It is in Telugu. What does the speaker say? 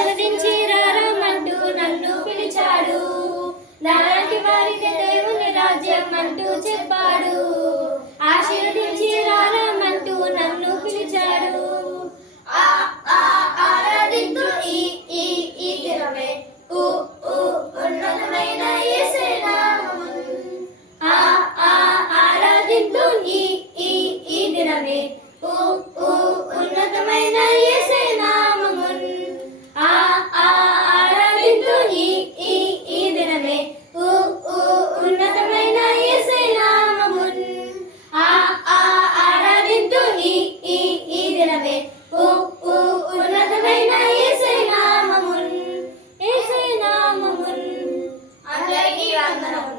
ఆరాధించి రారమంటూ నన్ను పిలిచాడు. నాలాంటి వారికి దేవుని రాజ్యం అంటూ చెప్పాడు. ఆశీర్వదించి రారమంటూ నన్ను పిలిచాడు. ఆరాధించు ఈ ఈ ఈ దినమే. ఊ